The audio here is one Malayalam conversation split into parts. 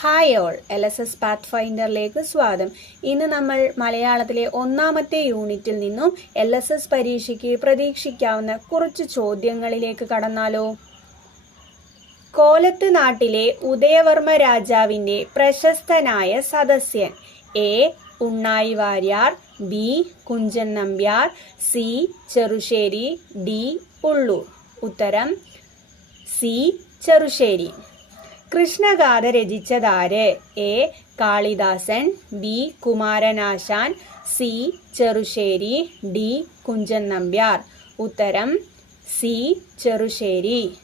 ഹായ് ഓൾ, LSS പാത്ത്ഫൈൻഡറിലേക്ക് സ്വാഗതം. ഇന്ന് നമ്മൾ മലയാളത്തിലെ ഒന്നാമത്തെ യൂണിറ്റിൽ നിന്നും LSS പരീക്ഷയ്ക്ക് പ്രതീക്ഷിക്കാവുന്ന കുറച്ച് ചോദ്യങ്ങളിലേക്ക് കടന്നാലോ. കോലത്ത് നാട്ടിലെ ഉദയവർമ്മ രാജാവിൻ്റെ പ്രശസ്തനായ സദസ്യൻ. A. Unnayi Warrier, B. Kunchan Nambiar, C. Cherusseri, D. Ulloor. ഉത്തരം സി. ചെറുശ്ശേരി. കൃഷ്ണഗാഥ രചിച്ചതാര്? A. Kalidasan, B. Kumaranasan, C. Cherusseri, D. Kunchan Nambiar. ഉത്തരം സി. ചെറുശ്ശേരി.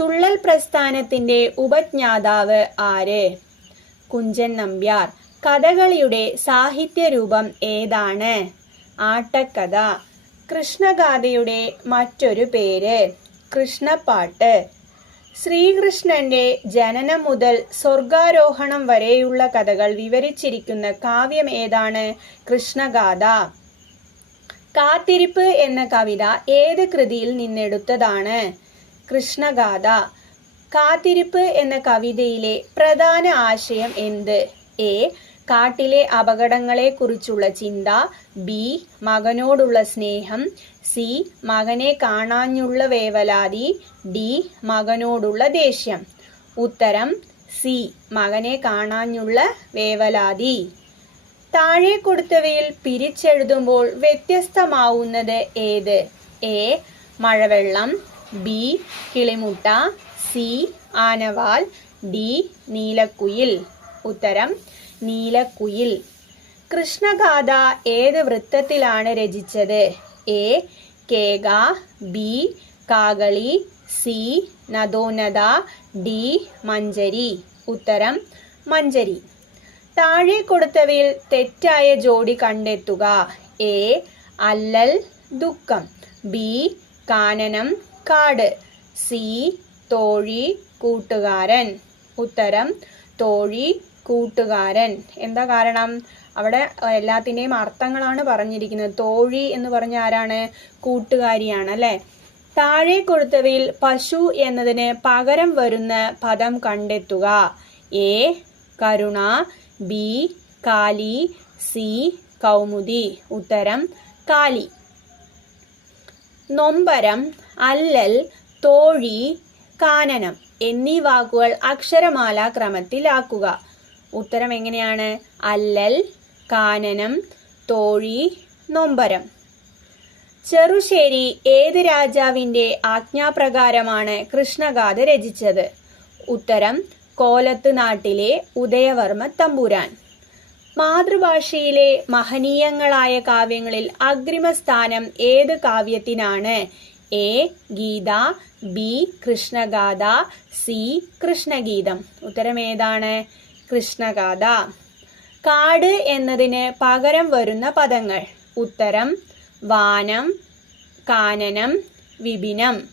തുള്ളൽ പ്രസ്ഥാനത്തിന്റെ ഉപജ്ഞാതാവ് ആര്? കുഞ്ചൻ നമ്പ്യാർ. കഥകളിയുടെ സാഹിത്യരൂപം ഏതാണ്? ആട്ടക്കഥ. കൃഷ്ണഗാഥയുടെ മറ്റൊരു പേര് കൃഷ്ണപ്പാട്ട്. ശ്രീകൃഷ്ണന്റെ ജനനം മുതൽ സ്വർഗാരോഹണം വരെയുള്ള കഥകൾ വിവരിച്ചിരിക്കുന്ന കാവ്യം ഏതാണ്? കൃഷ്ണഗാഥ. കാത്തിരിപ്പ് എന്ന കവിത ഏത് കൃതിയിൽ നിന്നെടുത്തതാണ്? കൃഷ്ണഗാഥ. കാത്തിരിപ്പ് എന്ന കവിതയിലെ പ്രധാന ആശയം എന്ത്? എ. കാട്ടിലെ അപകടങ്ങളെക്കുറിച്ചുള്ള ചിന്ത, ബി. മകനോടുള്ള സ്നേഹം, സി. മകനെ കാണാഞ്ഞുള്ള വേവലാതി, ഡി. മകനോടുള്ള ദേഷ്യം. ഉത്തരം സി. മകനെ കാണാഞ്ഞുള്ള വേവലാതി. താഴെ കൊടുത്തവയിൽ പിരിച്ചെഴുതുമ്പോൾ വ്യത്യസ്തമാവുന്നത് ഏത്? എ. മഴവെള്ളം, ബി. കിളിമുട്ട, സി. ആനവാൽ, ഡി. നീലക്കുയിൽ. ഉത്തരം നീലക്കുയിൽ. കൃഷ്ണഗാഥ ഏത് വൃത്തത്തിലാണ് രചിച്ചത്? A. Keka, B. കാകളി, C. നദോന്നത, D. മഞ്ചരി. ഉത്തരം മഞ്ചരി. താഴെ കൊടുത്തവയിൽ തെറ്റായ ജോഡി കണ്ടെത്തുക. എ. അല്ലൽ ദുഃഖം, ബി. കാനനം കാട്, സി. തോഴി കൂട്ടുകാരൻ. ഉത്തരം തോഴി കൂട്ടുകാരൻ. എന്താ കാരണം? അവിടെ എല്ലാത്തിൻ്റെയും അർത്ഥങ്ങളാണ് പറഞ്ഞിരിക്കുന്നത്. തോഴി എന്ന് പറഞ്ഞ ആരാണ്? കൂട്ടുകാരിയാണ് അല്ലെ. താഴെ കൊടുത്തവയിൽ പശു എന്നതിന് പകരം വരുന്ന പദം കണ്ടെത്തുക. എ. Karuna, B. കാലി, സി. കൗമുദി. ഉത്തരം കാലി. നൊമ്പരം, അല്ലൽ, തോഴി, കാനനം എന്നീ വാക്കുകൾ അക്ഷരമാലാ ക്രമത്തിലാക്കുക. ഉത്തരം എങ്ങനെയാണ്? അല്ലൽ, കാനനം, തോഴി, നൊമ്പരം. ചെറുശ്ശേരി ഏത് രാജാവിന്റെ ആജ്ഞാപ്രകാരമാണ് കൃഷ്ണഗാഥ രചിച്ചത്? ഉത്തരം കോലത്ത് നാട്ടിലെ ഉദയവർമ്മ തമ്പുരാൻ. മാതൃഭാഷയിലെ മഹനീയങ്ങളായ കാവ്യങ്ങളിൽ അഗ്രിമസ്ഥാനം ഏത് കാവ്യത്തിനാണ്? A. Gita, B. Krishnagatha, C. Krishnageetham. ഉത്തരം ഏതാണ്? കൃഷ്ണഗാഥ. കാട് എന്നതിന് പകരം വരുന്ന പദങ്ങൾ. ഉത്തരം വാനം, കാനനം, വിപിനം.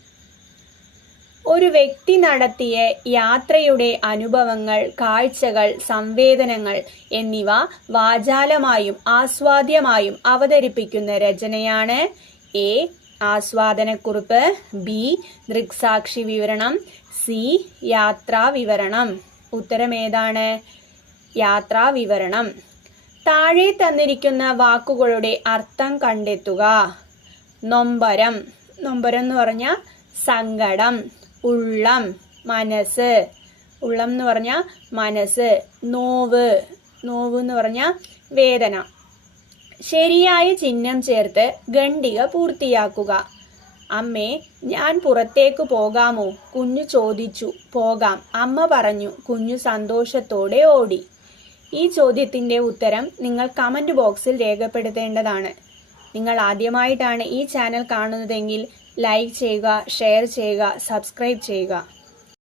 ഒരു വ്യക്തി നടത്തിയ യാത്രയുടെ അനുഭവങ്ങൾ, കാഴ്ചകൾ, സംവേദനങ്ങൾ എന്നിവ വാചാലമായും ആസ്വാദ്യമായും അവതരിപ്പിക്കുന്ന രചനയാണ്. എ. ആസ്വാദനക്കുറിപ്പ്, ബി. ദൃക്സാക്ഷി വിവരണം, സി. യാത്രാ വിവരണം. ഉത്തരം ഏതാണ്? യാത്രാ വിവരണം. താഴെ തന്നിരിക്കുന്ന വാക്കുകളുടെ അർത്ഥം കണ്ടെത്തുക. നൊമ്പരം. നൊമ്പരം എന്ന് പറഞ്ഞാൽ സങ്കടം. ഉള്ളം, മനസ്സ്. ഉള്ളം എന്ന് പറഞ്ഞാൽ മനസ്സ്. നോവ്. നോവ് എന്ന് പറഞ്ഞാൽ വേദന. ശരിയായ ചിഹ്നം ചേർത്ത് ഖണ്ഡിക പൂർത്തിയാക്കുക. അമ്മേ, ഞാൻ പുറത്തേക്ക് പോകാമോ? കുഞ്ഞു ചോദിച്ചു. പോകാം, അമ്മ പറഞ്ഞു. കുഞ്ഞു സന്തോഷത്തോടെ ഓടി. ഈ ചോദ്യത്തിന്റെ ഉത്തരം നിങ്ങൾ കമന്റ് ബോക്സിൽ രേഖപ്പെടുത്തേണ്ടതാണ്. നിങ്ങൾ ആദ്യമായിട്ടാണ് ഈ ചാനൽ കാണുന്നതെങ്കിൽ ലൈക്ക് ചെയ്യുക, ഷെയർ ചെയ്യുക, സബ്സ്ക്രൈബ് ചെയ്യുക.